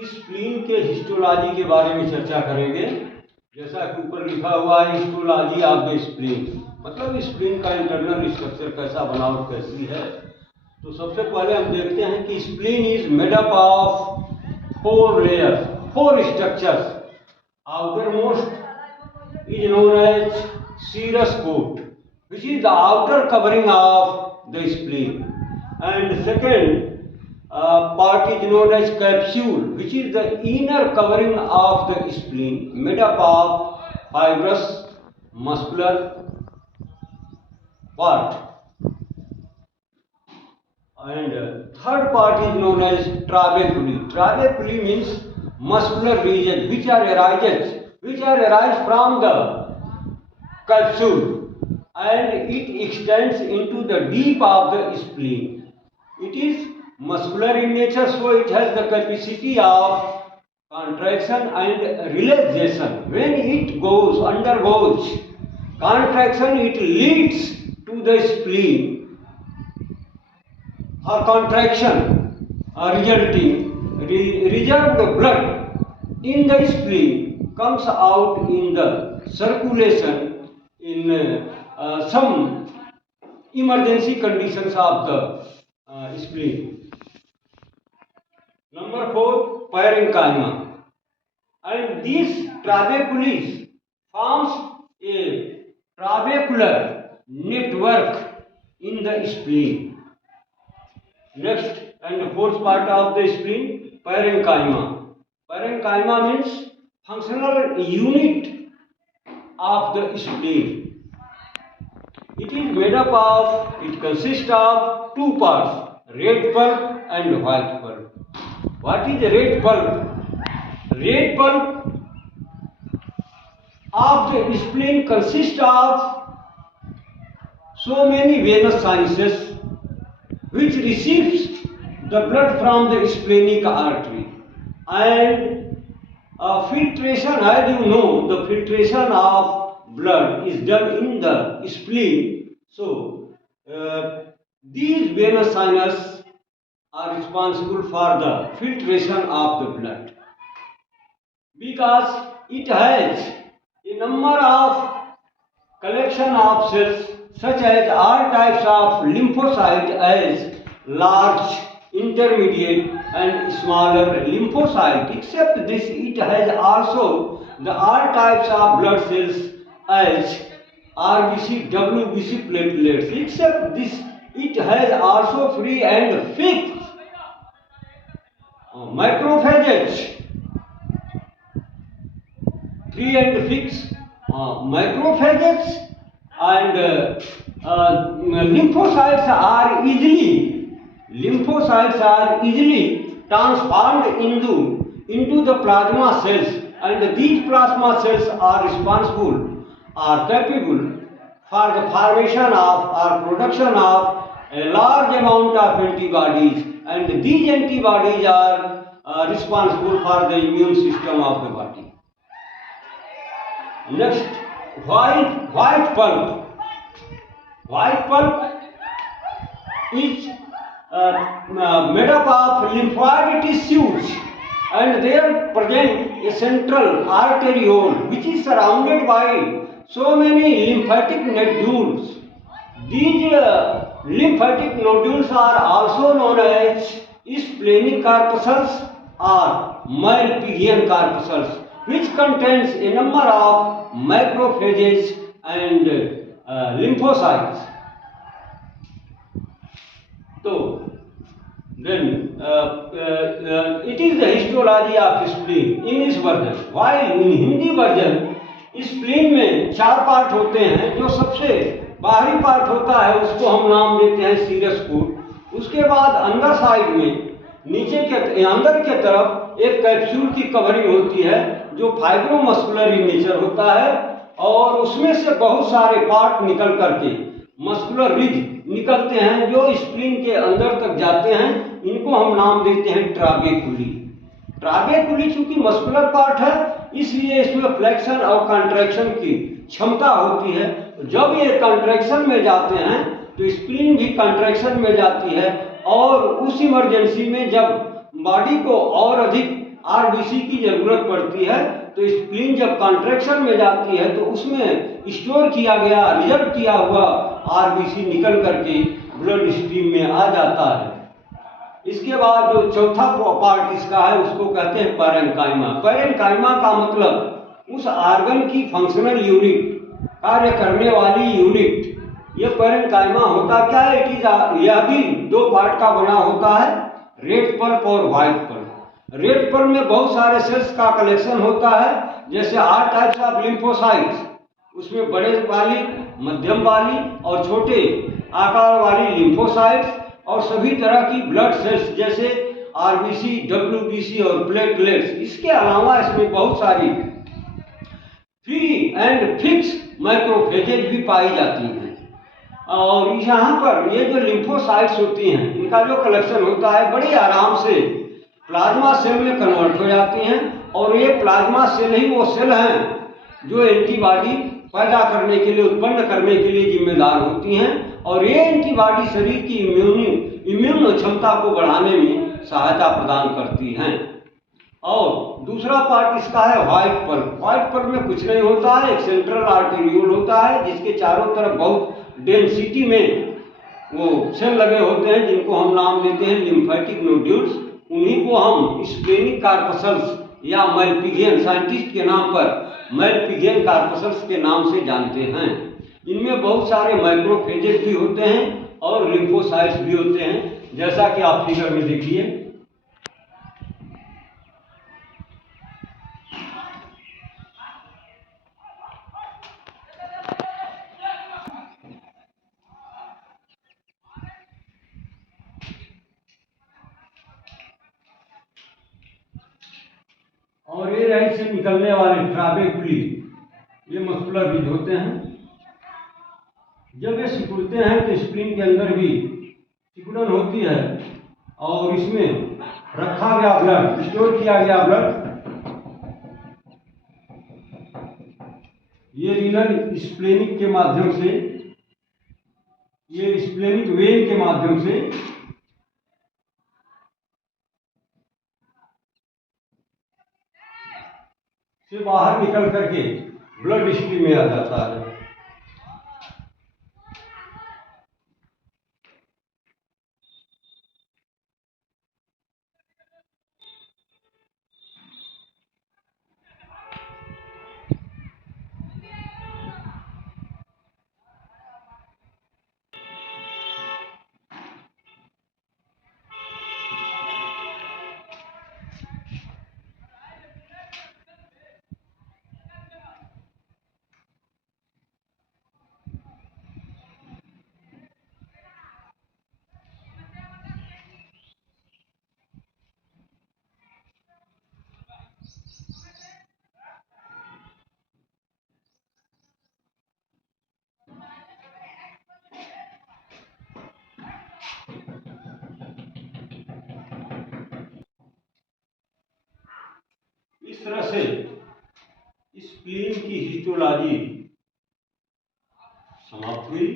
स्प्लीन के हिस्टोलॉजी के बारे में चर्चा करेंगे। जैसा कि ऊपर लिखा हुआ है हिस्टोलॉजी ऑफ द स्प्लीन, मतलब स्प्लीन का इंटरनल स्ट्रक्चर कैसा बनावट कैसी है। तो सबसे पहले हम देखते हैं कि spleen is made up of 4 layers, 4 structures. Outermost is known as serous coat, which is the outer covering of the spleen, and second part is known as capsule, which is the inner covering of the spleen, made up of fibrous muscular part, and third part is known as trabeculae. Trabeculae means muscular region which are arise from the capsule, and it extends into the deep of the spleen. It is muscular in nature, so it has the capacity of contraction and relaxation. When it undergoes contraction, it leads to the spleen, or contraction resulting reserved blood in the spleen comes out in the circulation in some emergency conditions of the spleen. Number 4, parenchyma, and these trabeculae forms a trabecular network in the spleen. Next and fourth part of the spleen, parenchyma. Parenchyma means functional unit of the spleen. It is made up of, it consists of 2 parts, red pulp and white pulp. What is red pulp? Red pulp of the spleen consists of so many venous sinuses which receives the blood from the splenic artery, and filtration, as you know, the filtration of blood is done in the spleen. So these venous sinus are responsible for the filtration of the blood, because it has a number of collection of cells such as all types of lymphocytes, as large, intermediate and smaller lymphocyte. Except this, it has also the all types of blood cells as RBC, WBC platelets. Except this, it has also free and fixed macrophages, free and fixed macrophages, and lymphocytes are easily transformed into the plasma cells, and these plasma cells are responsible, are capable for the formation of or production of a large amount of antibodies, and these antibodies are responsible for the immune system of the body. Next, white pulp. White pulp is made up of lymphoid tissues, and there present a central arteriole which is surrounded by so many lymphatic nodules. These lymphatic nodules are also known as splenic corpuscles or Malpighian corpuscles, which contains a number of macrophages and lymphocytes. So then it is the histology of spleen English version, while in Hindi version spleen में 4 पार्ट होते हैं। जो सबसे बाहरी पार्ट होता है उसको हम नाम देते हैं सीरस कोट। उसके बाद अंदर साइड में नीचे के अंदर के तरफ एक कैप्सूल की कवरिंग होती है जो फाइब्रोमस्कुलर इन नेचर होता है, और उसमें से बहुत सारे पार्ट निकल करके मस्कुलर रिज निकलते हैं जो स्प्लीन के अंदर तक जाते हैं। इनको हम नाम देते हैं ट्राबेकुली। ट्राबेकुली चूंकि मस्कुलर पार्ट है इसलिए इसमें फ्लेक्शन और कंट्रैक्शन की क्षमता होती है। जब ये कंट्रैक्शन में जाते हैं तो स्प्लीन भी कंट्रैक्शन में जाती है, और उस इमरजेंसी में जब बॉडी को और अधिक आरबीसी की जरूरत पड़ती है। तो स्प्लीन जब कॉन्ट्रैक्शन में जाती है तो उसमें स्टोर किया गया, रिजर्व किया हुआ आरबीसी निकल करके ब्लड स्ट्रीम में आ जाता है। इसके बाद जो चौथा पार्ट इसका है उसको कहते हैं पैरेन्काइमा। पैरेन्काइमा का मतलब उस आर्गन की फंक्शनल यूनिट, कार्य करने वाली यूनिट। ये पैरेन्काइमा होता क्या है? यह भी दो पार्ट का बना होता है, रेड पल्प और व्हाइट पल्प। रेड पल्प में बहुत सारे सेल्स का कलेक्शन होता है, जैसे 8 टाइप्स ऑफ लिम्फोसाइट्स, उसमें बड़े वाली, मध्यम वाली और छोटे आकार वाली लिम्फोसाइट्स, और सभी तरह की ब्लड सेल्स जैसे आरबीसी, डब्ल्यूबीसी और प्लेटलेट्स। इसके अलावा इसमें बहुत सारी फ्री एंड फिक्स माइक्रोफेजेज भी पाई जाती हैं। और यहाँ पर ये जो लिम्फोसाइट्स होती हैं, इनका जो कलेक्शन होता है बड़े आराम से प्लाज्मा सेल में कन्वर्ट हो जाती हैं। और ये प्लाज्मा सेल ही वो सेल हैं जो एंटीबॉडी पैदा करने के लिए, उत्पन्न करने के लिए जिम्मेदार होती हैं। और ये एंटीबॉडी शरीर की इम्यून क्षमता को बढ़ाने में सहायता प्रदान करती हैं। और दूसरा पार्ट इसका है व्हाइट पल्प। व्हाइट पल्प में कुछ नहीं होता है, एक सेंट्रल आर्टेरियोल होता है जिसके चारों तरफ बहुत डेंसिटी में वो सेल लगे होते हैं, जिनको हम नाम देते हैं लिम्फेटिक नोड्यूल्स। उन्हीं को हम स्प्लेनिक कार्पसल्स या मैलपिघियन, साइंटिस्ट के नाम पर मैलपिघियन कार्पसल्स के नाम से जानते हैं। इनमें बहुत सारे माइक्रोफेजेस भी होते हैं और लिम्फोसाइट्स भी होते हैं, जैसा कि आप फिगर में देखिए। और ये रही से निकलने वाले ट्राबेकुली, ये मस्कुलर रिज होते हैं। जब ये सिकुड़ते हैं तो स्प्लीन के अंदर भी सिकुड़न होती है और इसमें रखा गया ब्लड, स्टोर किया गया ब्लड ये रीनल स्प्लेनिक के माध्यम से, ये स्प्लेनिक वेन के माध्यम से बाहर निकल करके ब्लड स्ट्रीम में आ जाता है। इस तरह से स्प्लीन की हिस्टोलॉजी समाप्त हुई।